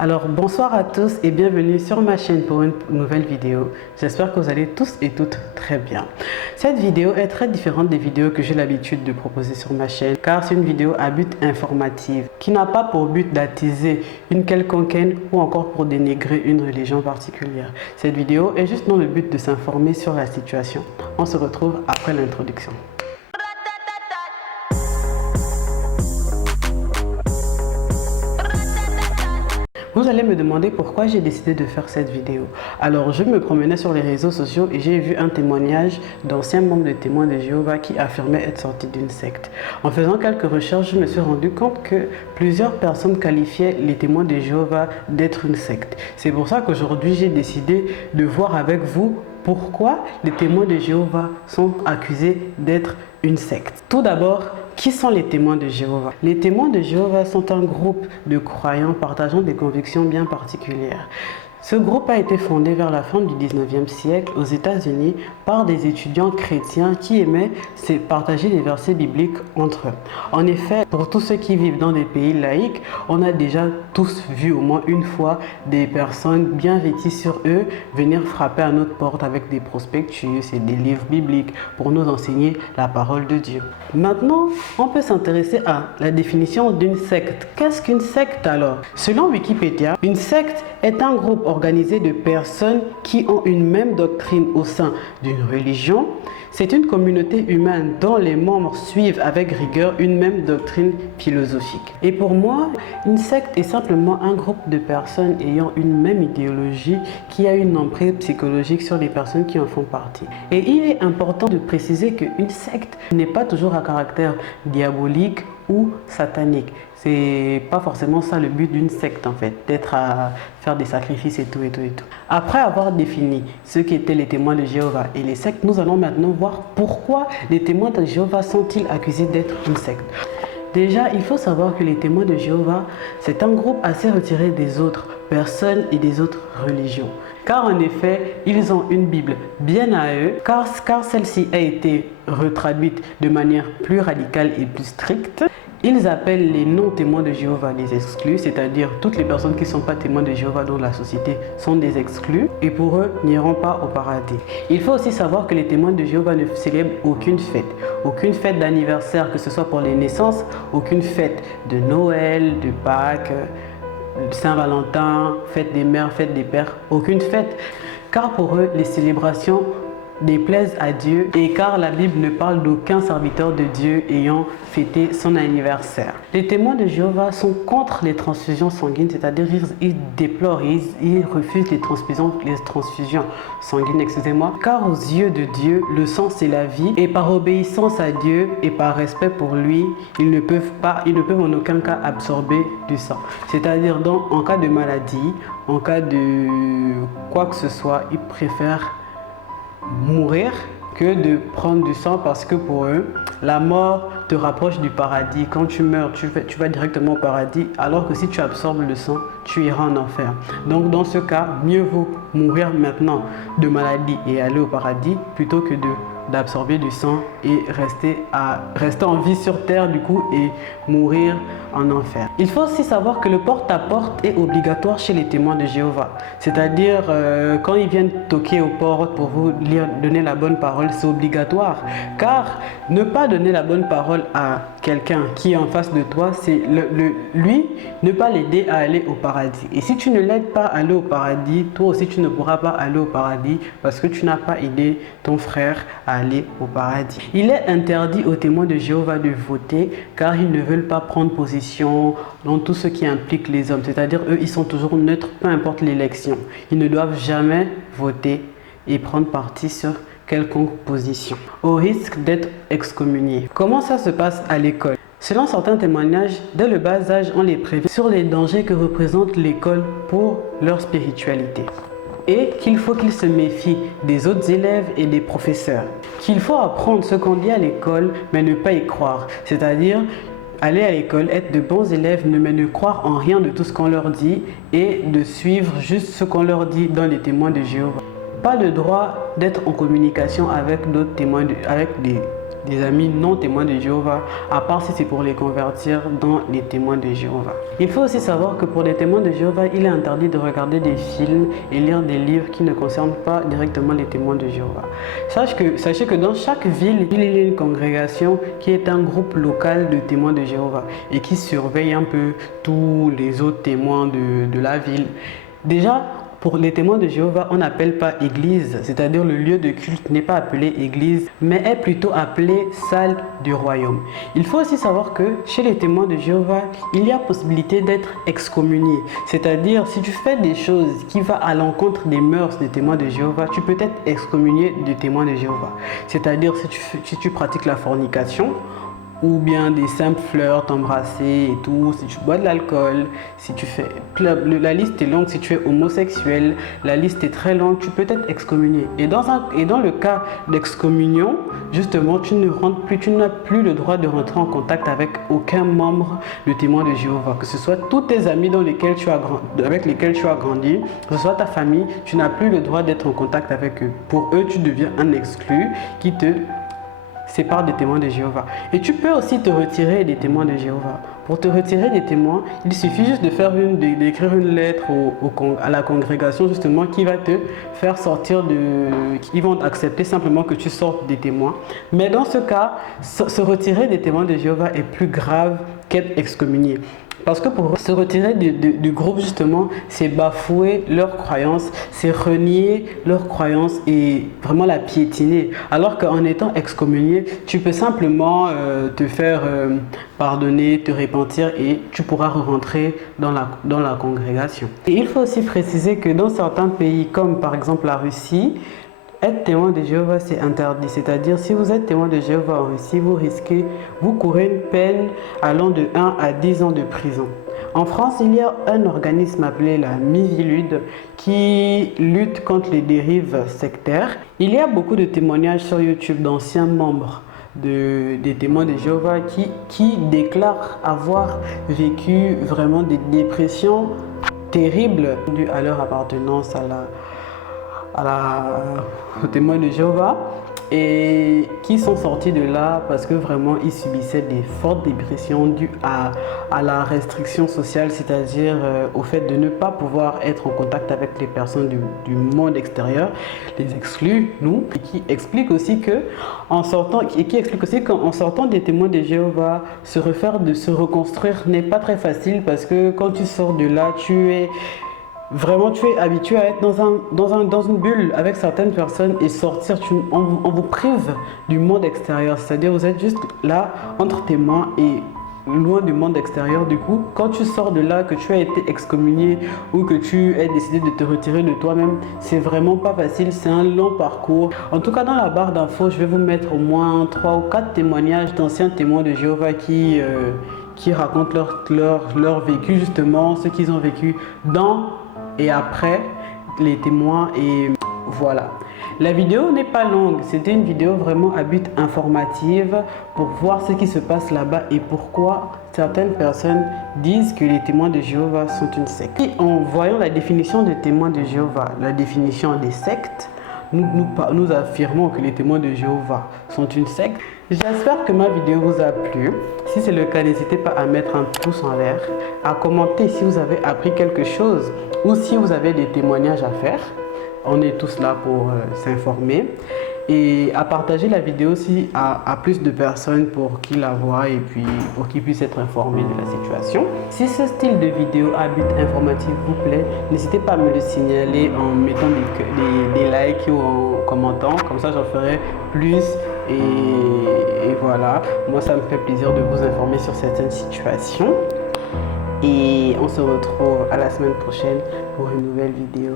Alors bonsoir à tous et bienvenue sur ma chaîne pour une nouvelle vidéo. J'espère que vous allez tous et toutes très bien. Cette vidéo est très différente des vidéos que j'ai l'habitude de proposer sur ma chaîne car c'est une vidéo à but informatif qui n'a pas pour but d'attiser une quelconque haine ou encore pour dénigrer une religion particulière. Cette vidéo est juste dans le but de s'informer sur la situation. On se retrouve après l'introduction. Vous allez me demander pourquoi j'ai décidé de faire cette vidéo. Alors, je me promenais sur les réseaux sociaux et j'ai vu un témoignage d'anciens membres de Témoins de Jéhovah qui affirmaient être sortis d'une secte. En faisant quelques recherches, je me suis rendu compte que plusieurs personnes qualifiaient les Témoins de Jéhovah d'être une secte. C'est pour ça qu'aujourd'hui, j'ai décidé de voir avec vous pourquoi les Témoins de Jéhovah sont accusés d'être une secte. Tout d'abord, qui sont les Témoins de Jéhovah? Les Témoins de Jéhovah sont un groupe de croyants partageant des convictions bien particulières. Ce groupe a été fondé vers la fin du 19e siècle aux États-Unis par des étudiants chrétiens qui aimaient partager des versets bibliques entre eux. En effet, pour tous ceux qui vivent dans des pays laïques, on a déjà tous vu au moins une fois des personnes bien vêtues sur eux venir frapper à notre porte avec des prospectus et des livres bibliques pour nous enseigner la parole de Dieu. Maintenant, on peut s'intéresser à la définition d'une secte. Qu'est-ce qu'une secte alors? Selon Wikipédia, une secte est un groupe organisé de personnes qui ont une même doctrine au sein d'une religion. C'est une communauté humaine dont les membres suivent avec rigueur une même doctrine philosophique. Et pour moi, une secte est simplement un groupe de personnes ayant une même idéologie qui a une emprise psychologique sur les personnes qui en font partie. Et il est important de préciser qu'une secte n'est pas toujours à caractère diabolique ou satanique. C'est pas forcément ça le but d'une secte en fait, d'être à faire des sacrifices et tout. Après avoir défini ce qu'étaient les Témoins de Jéhovah et les sectes, nous allons maintenant voir pourquoi les Témoins de Jéhovah sont-ils accusés d'être une secte. Déjà, il faut savoir que les Témoins de Jéhovah, c'est un groupe assez retiré des autres personnes et des autres religions. Car en effet, ils ont une Bible bien à eux, car celle-ci a été retraduite de manière plus radicale et plus stricte. Ils appellent les non-témoins de Jéhovah les exclus, c'est-à-dire toutes les personnes qui ne sont pas témoins de Jéhovah dans la société sont des exclus et pour eux n'iront pas au paradis. Il faut aussi savoir que les témoins de Jéhovah ne célèbrent aucune fête d'anniversaire, que ce soit pour les naissances, aucune fête de Noël, de Pâques, Saint-Valentin, fête des mères, fête des pères, aucune fête. Car pour eux, les célébrations déplaisent à Dieu et car la Bible ne parle d'aucun serviteur de Dieu ayant fêté son anniversaire. Les témoins de Jéhovah sont contre les transfusions sanguines, c'est-à-dire ils déplorent, ils refusent les transfusions sanguines, car aux yeux de Dieu, le sang c'est la vie et par obéissance à Dieu et par respect pour lui, ils ne peuvent en aucun cas absorber du sang. C'est-à-dire en cas de maladie, en cas de quoi que ce soit, ils préfèrent mourir que de prendre du sang parce que pour eux, la mort te rapproche du paradis. Quand tu meurs, tu vas directement au paradis, alors que si tu absorbes le sang, tu iras en enfer. Donc dans ce cas, mieux vaut mourir maintenant de maladie et aller au paradis plutôt que d'absorber du sang et rester en vie sur terre du coup et mourir en enfer. Il faut aussi savoir que le porte-à-porte est obligatoire chez les témoins de Jéhovah. C'est-à-dire quand ils viennent toquer aux portes pour vous donner la bonne parole, c'est obligatoire. Car ne pas donner la bonne parole à quelqu'un qui est en face de toi, c'est lui ne pas l'aider à aller au paradis. Et si tu ne l'aides pas à aller au paradis, toi aussi tu ne pourras pas aller au paradis parce que tu n'as pas aidé ton frère à aller au paradis. Il est interdit aux témoins de Jéhovah de voter car ils ne veulent pas prendre position dans tout ce qui implique les hommes. C'est-à-dire eux, ils sont toujours neutres, peu importe l'élection. Ils ne doivent jamais voter et prendre parti sur quelconque position, au risque d'être excommuniés. Comment ça se passe à l'école? Selon certains témoignages, dès le bas âge, on les prévient sur les dangers que représente l'école pour leur spiritualité. Et qu'il faut qu'ils se méfient des autres élèves et des professeurs. Qu'il faut apprendre ce qu'on dit à l'école, mais ne pas y croire. C'est-à-dire, aller à l'école, être de bons élèves, mais ne croire en rien de tout ce qu'on leur dit et de suivre juste ce qu'on leur dit dans les témoins de Jéhovah. Pas le droit d'être en communication avec d'autres témoins, avec des des amis non témoins de Jéhovah, à part si c'est pour les convertir dans les témoins de Jéhovah. Il faut aussi savoir que pour les témoins de Jéhovah, il est interdit de regarder des films et lire des livres qui ne concernent pas directement les témoins de Jéhovah. Sachez que dans chaque ville, il y a une congrégation qui est un groupe local de témoins de Jéhovah et qui surveille un peu tous les autres témoins de la ville. Déjà, pour les témoins de Jéhovah, on n'appelle pas église, c'est-à-dire le lieu de culte n'est pas appelé église, mais est plutôt appelé salle du royaume. Il faut aussi savoir que chez les témoins de Jéhovah, il y a possibilité d'être excommunié. C'est-à-dire, si tu fais des choses qui vont à l'encontre des mœurs des témoins de Jéhovah, tu peux être excommunié des témoins de Jéhovah. C'est-à-dire, si tu pratiques la fornication, ou bien des simples fleurs, t'embrasser et tout, si tu bois de l'alcool, si tu fais... La liste est longue, si tu es homosexuel, la liste est très longue, tu peux être excommunié. Et dans le cas d'excommunion, justement, tu n'as plus le droit de rentrer en contact avec aucun membre de témoin de Jéhovah, que ce soit tous tes amis avec lesquels tu as grandi, que ce soit ta famille, tu n'as plus le droit d'être en contact avec eux. Pour eux, tu deviens un exclu qui te sépare des témoins de Jéhovah. Et tu peux aussi te retirer des témoins de Jéhovah. Pour te retirer des témoins, il suffit juste d'écrire une lettre à la congrégation justement qui va te faire sortir ils vont accepter simplement que tu sortes des témoins. Mais dans ce cas, se retirer des témoins de Jéhovah est plus grave qu'être excommunié. Parce que pour se retirer du groupe, justement, c'est bafouer leurs croyances, c'est renier leurs croyances et vraiment la piétiner. Alors qu'en étant excommunié, tu peux simplement te faire pardonner, te repentir et tu pourras rentrer dans la congrégation. Et il faut aussi préciser que dans certains pays, comme par exemple la Russie, être témoin de Jéhovah, c'est interdit. C'est-à-dire, si vous êtes témoin de Jéhovah en Russie, vous courez une peine allant de 1 à 10 ans de prison. En France, il y a un organisme appelé la Miviludes qui lutte contre les dérives sectaires. Il y a beaucoup de témoignages sur YouTube d'anciens membres des témoins de Jéhovah qui déclarent avoir vécu vraiment des dépressions terribles dues à leur appartenance aux témoins de Jéhovah et qui sont sortis de là parce que vraiment ils subissaient des fortes dépressions dues à la restriction sociale, c'est-à-dire au fait de ne pas pouvoir être en contact avec les personnes du monde extérieur, les exclus, nous, et qui explique aussi qu'en sortant des témoins de Jéhovah, se reconstruire n'est pas très facile parce que quand tu sors de là, tu es habitué à être dans une bulle avec certaines personnes et sortir, on vous prive du monde extérieur. C'est-à-dire vous êtes juste là entre témoins et loin du monde extérieur. Du coup, quand tu sors de là, que tu as été excommunié ou que tu as décidé de te retirer de toi-même, c'est vraiment pas facile, c'est un long parcours. En tout cas, dans la barre d'infos, je vais vous mettre au moins 3 ou 4 témoignages d'anciens témoins de Jéhovah qui racontent leur vécu, justement, ce qu'ils ont vécu dans et après les témoins. Et voilà, la vidéo n'est pas longue, c'était une vidéo vraiment à but informatif pour voir ce qui se passe là-bas et pourquoi certaines personnes disent que les témoins de Jéhovah sont une secte. Et en voyant la définition des témoins de Jéhovah, la définition des sectes, nous affirmons que les témoins de Jéhovah sont une secte. J'espère que ma vidéo vous a plu. Si c'est le cas, n'hésitez pas à mettre un pouce en l'air, à commenter si vous avez appris quelque chose ou si vous avez des témoignages à faire. On est tous là pour s'informer. Et à partager la vidéo aussi à plus de personnes pour qu'ils la voient et puis pour qu'ils puissent être informés de la situation. Si ce style de vidéo à but informatif vous plaît, n'hésitez pas à me le signaler en mettant des likes ou en commentant. Comme ça, j'en ferai plus. Et voilà, moi ça me fait plaisir de vous informer sur certaines situations. Et on se retrouve à la semaine prochaine pour une nouvelle vidéo.